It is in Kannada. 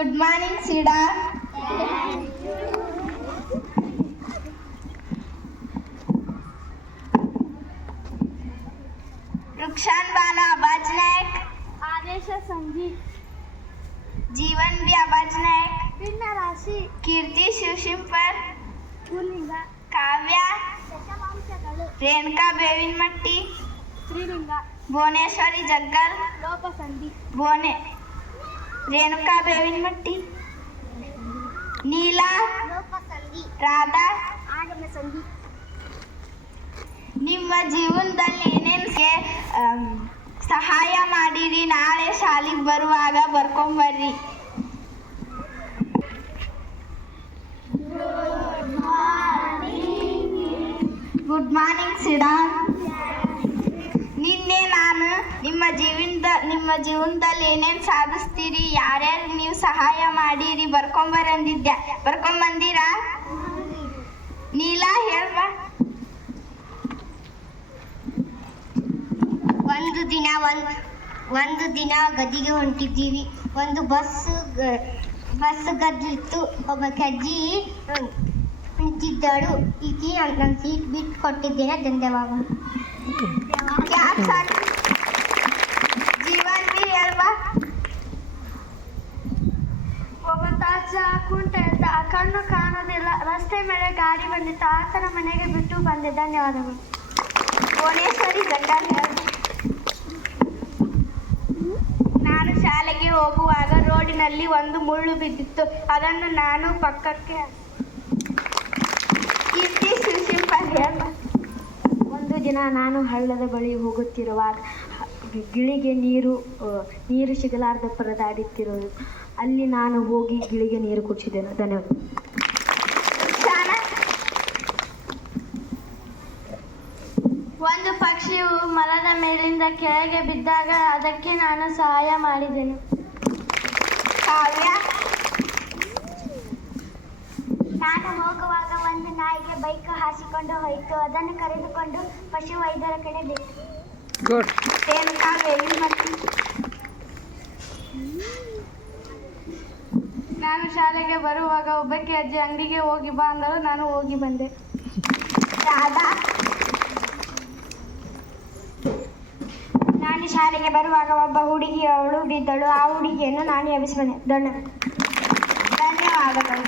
Good morning ಸಿಡಾ. रुक्षान बाला आबाज नायक, आदेश संगीत, जीवन भी आबाज नायक, भिन्न राशि, कीर्ति शिवशिंपर, पुल्लिंग, काव्या, दशमांशಗಳು, रेणुका बेविनमट्टी, स्त्रीलिंग, भुवनेश्वरी जग्गल, लोपसंधि, रेणुका बेविनमट्टी, नीला, लोपसंधि, राधा. ಆಗಮ ಸಂಧಿ. ನಿಮ್ಮ ಜೀವನದಲ್ಲಿ ಏನೇನು ಸಹಾಯ ಮಾಡಿರಿ, ನಾಳೆ ಶಾಲೆಗೆ ಬರುವಾಗ ಬರ್ಕೊಂಬರ್ರಿ. Good morning ಸಿಡಾ. ನಿನ್ನೆ ನಾನು ನಿಮ್ಮ ಜೀವನದಲ್ಲಿ ಏನೇನು ಸಾಧಿಸ್ತೀರಿ, ಯಾರ್ಯಾರು ನೀವು ಸಹಾಯ ಮಾಡಿರಿ ಬರ್ಕೊಂಬರಂದಿದ್ದೆ, ಬರ್ಕೊಂಬಂದಿರಾ? ನೀಲಾ ಹೇಳ್ಬಾ. ಒಂದು ದಿನ ಗದಿಗೆ ಹೊಂಟಿದ್ದೀವಿ. ಒಂದು ಬಸ್ ಗದ್ದಿತ್ತು. ಒಬ್ಬ ಅಜ್ಜಿ ನಿಂತಿದ್ದಳು. ಈಕೆ ನನ್ನ ಸೀಟ್ ಬಿಟ್ಟು ಕೊಟ್ಟಿದ್ದೇನೆ, ಧನ್ಯವಾದ. ಜೀವನ್ ಬಿ ಹೇಳ್ಬಾ. ಒಬ್ಬ ತಾಸ ಕುಂಟ ಇದ್ದ, ಕಣ್ಣು ಕಾಣೋದಿಲ್ಲ. ರಸ್ತೆ ಮೇಲೆ ಗಾಡಿ ಬಂದಿತ್ತು, ಆತನ ಮನೆಗೆ ಬಿಟ್ಟು ಬಂದೆ, ಧನ್ಯವಾದಗಳು. ಭುವನೇಶ್ವರಿ ಜಗ್ಗಲ್ ಹೇಳ್ಬಾ. ನಾನು ಶಾಲೆಗೆ ಹೋಗುವಾಗ ರೋಡಿನಲ್ಲಿ ಒಂದು ಮುಳ್ಳು ಬಿದ್ದಿತ್ತು, ಅದನ್ನು ನಾನು ಪಕ್ಕಕ್ಕೆ. ಕೀರ್ತಿ ಶಿವಶಿಂಪರ್ ಹೇಳ್ಬಾ. ಒಂದು ದಿನ ನಾನು ಹಳ್ಳದ ಬಳಿ ಹೋಗುತ್ತಿರುವಾಗ ಗಿಳಿಗೆ ನೀರು ಸಿಗಲಾರ್ದ ಪರದಾಡುತ್ತಿರುವುದು. ಅಲ್ಲಿ ನಾನು ಹೋಗಿ ಗಿಳಿಗೆ ನೀರು ಕುಡಿಸಿದೆನು, ಧನ್ಯವಾದ. ಒಂದು ಪಕ್ಷಿಯು ಮರದ ಮೇಲಿಂದ ಕೆಳಗೆ ಬಿದ್ದಾಗ ಅದಕ್ಕೆ ನಾನು ಸಹಾಯ ಮಾಡಿದೆನು. ಕಾವ್ಯ. ನಾನು ಹೋಗುವಾಗ ಒಂದು ನಾಯಿಗೆ ಬೈಕ್ ಹಾಸಿಕೊಂಡು ಹೋಯಿತು. ಅದನ್ನು ಕರೆದುಕೊಂಡು ಪಶು ವೈದ್ಯರ ಕಡೆ ಬಿಟ್ಟು. ರೇಣುಕಾ ಬೇವಿನಮಟ್ಟಿ. ನಾನು ಶಾಲೆಗೆ ಬರುವಾಗ ಒಬ್ಬಕ್ಕೆ ಅಜ್ಜಿ ಅಂಗಡಿಗೆ ಹೋಗಿ ಬಾ ಅಂದರು, ನಾನು ಹೋಗಿ ಬಂದೆ. ರಾಧಾ. ನಾನು ಶಾಲೆಗೆ ಬರುವಾಗ ಒಬ್ಬ ಹುಡುಗಿ ಅವಳು ಬಿದ್ದಳು. ಆ ಹುಡುಗಿಯನ್ನು ನಾನು ಎಬ್ಬಿಸಿ ಬಂದೆ. ಧನ್ಯವಾದಗಳು.